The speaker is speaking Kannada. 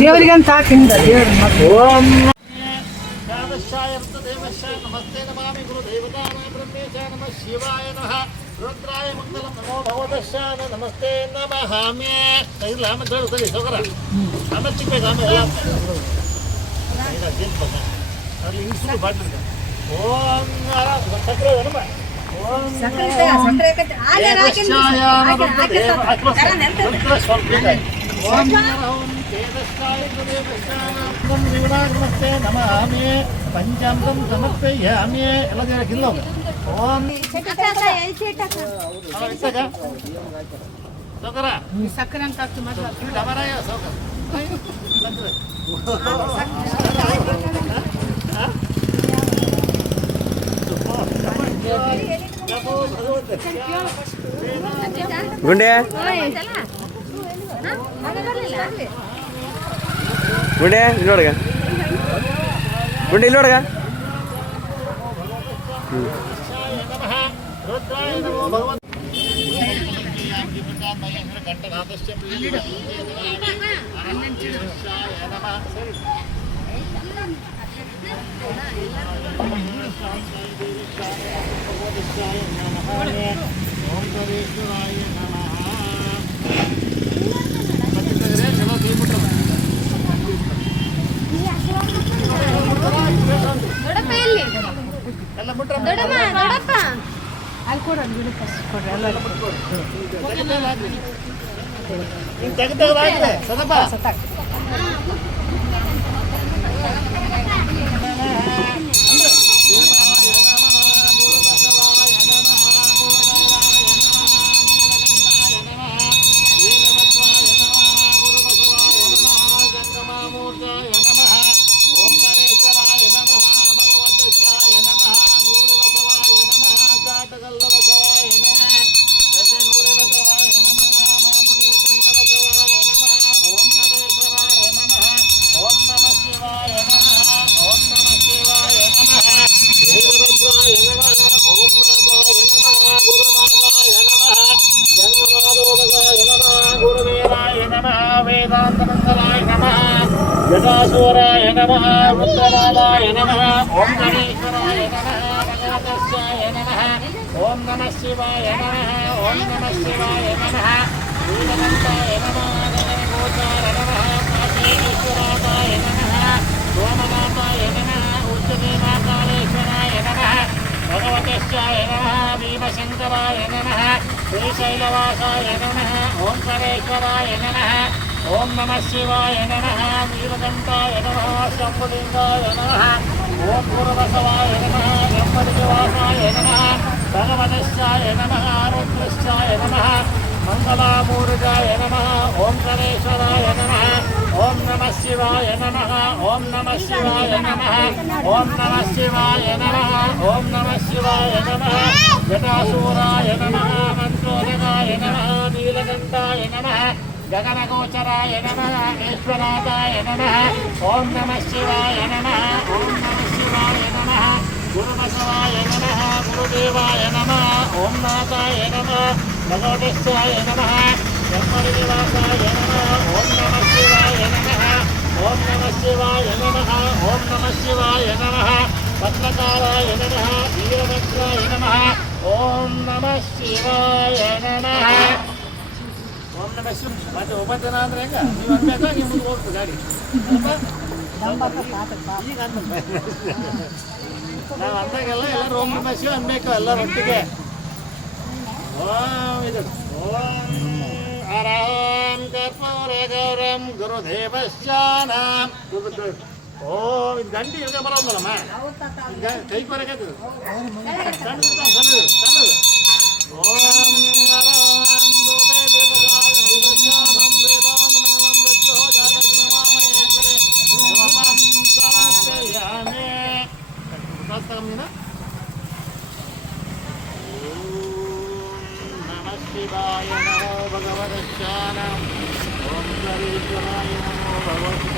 ದೇವರಿಗಂತ ಹಾಕಿಂದ ಓಂ नमस्ते नमामि गुरुदेवतानां ब्रह्मेशाय नमः शिवाय नमः रुद्राय मंगलम नमो भगवतशाय नमस्ते नमः मे ಇಲ್ಲ ಆಮೇಲೆ ಹೇಳು ಸರಿ ಸೋಕರ ಆಮೇಲೆ ಚಿಕ್ಕಬೇಕು ಆಮೇಲೆ ಅಲ್ಲಿ ಇಂಗ್ಸು ಬಾಟ್ಲಿಂದ ಓಂ ಸಕ್ರೆ ನಮ ಓಂ ಸಕ್ರೆ ಆಗ ರಾಕಿಂದ ಓಂ तेजस्काय नमस्ते नमामि पंचामृतं समर्पयामि ಎಲ್ಲ ಜನ ಕಿಲ್ಲೋ ಓಂ ಸೋಕರ ಸಕ್ಕರೆ ಅಂತ ಹಾಕ್ತು ಮೊದಲು ಡಬರಾಯ ಸೋಕರ ಗುಂಡೆ ಗುಂಡೆ ಇಲ್ಲೋಡ್ಗ ಗುಂಡೆ ಇಲ್ಲೋಡ್ಗ जटासूराय नमः रुद्रबालाय नमः ओम गणेश्वराय नमः भगवतस्याय नमः ओम नमः शिवाय नमः ओम नमः शिवाय नमः नीलकण्ठाय नमः गगनगोचार नमः काशीश्वराय नमः सोमनाथाय नमः उच्चदेवकालेश्वराय नमः भगवतस्याय नमः भीमशङ्कराय नमः श्रीशैलवासाय नमः ओंकारेश्वराय नमः ओम नमः शिवाय नमः नीलकण्ठाय नमः शम्भुलिङ्गाय नमः ओम पूर्वसवाय नमः ब्रह्मनिवासाय नमः भगवतस्याय नमः रुद्रस्याय नमः मंगलामूर्जाय नमः ओंकारेश्वराय नमः ओम नमः शिवाय नमः ओम नमः शिवाय नमः ओम नमः शिवाय नमः ओम नमः शिवाय नमः जटासूराय नमः मंत्रोदकाय नमः नीलकण्ठाय नमः गगनगोचराय नमः ईश्वराय नमः ओम नमः शिवाय नमः ओम नमः शिवाय नमः गुरुबसवाय नमः गुरुदेवाय नमः ओम नाथाय नमः भगवतस्याय नमः ब्रह्मनिवासाय नमः ओम नमः शिवाय नमः ओम नमः शिवाय नमः ओम नमः शिवाय नमः पद्मकाराय नमः वीरभद्राय नमः ओम नमः शिवाय नमः ओम नमः शिवाय ಮತ್ತೆ ಉಪತನ ಅಂದ್ರೆ ಹೆಂಗ ನೀವು ಅನ್ಬೇಕಾ ನೀವು ಮುಂದೆ ಹೋಗ್ತದೆ ಗಾಡಿ ಈಗ ನಾವು ಅಂದಾಗೆಲ್ಲ ಎಲ್ಲರೂ ಓಂ ನಮಃ ಶಿವಾಯ ಅನ್ಬೇಕು ಎಲ್ಲರೊಟ್ಟಿಗೆ ಓಂ ಇದು ಓಂ ಅರಹಂ ಕರ್ಪೂರ ಗೌರಂ ಗುರುದೇವಶ್ಚಾನಾಂ ಓಂ ಇದು ಗಂಟೆ ಇಳ್ಕ ಬರೋದಲ್ಲಮ್ಮ ಕೈ ಕೊರಕದು ಸಣ್ಣದು ಓಂ ಅರಹಂ ಧೂಪೇ ದೇವರಾಯ ದೇವಶ್ಚಾನಂ ವೇದಾಂತ ಮಂಗಲಂ ದಕ್ಷೋ ಜಾತಕೃಮಾಮಯೇಶ್ವರೇ ಧೂಪಂ ಸಮರ್ಪಯಾಮಿ ಪ್ರಾಸ್ತಕಂ ನೀನು ಶಿವಾಯ ನಮೋ ಭಗವದಶ್ಯಾನಂ ಓಂ ಸರ್ವೇಶ್ವರಾಯ ನಮೋ ಭಗವತ್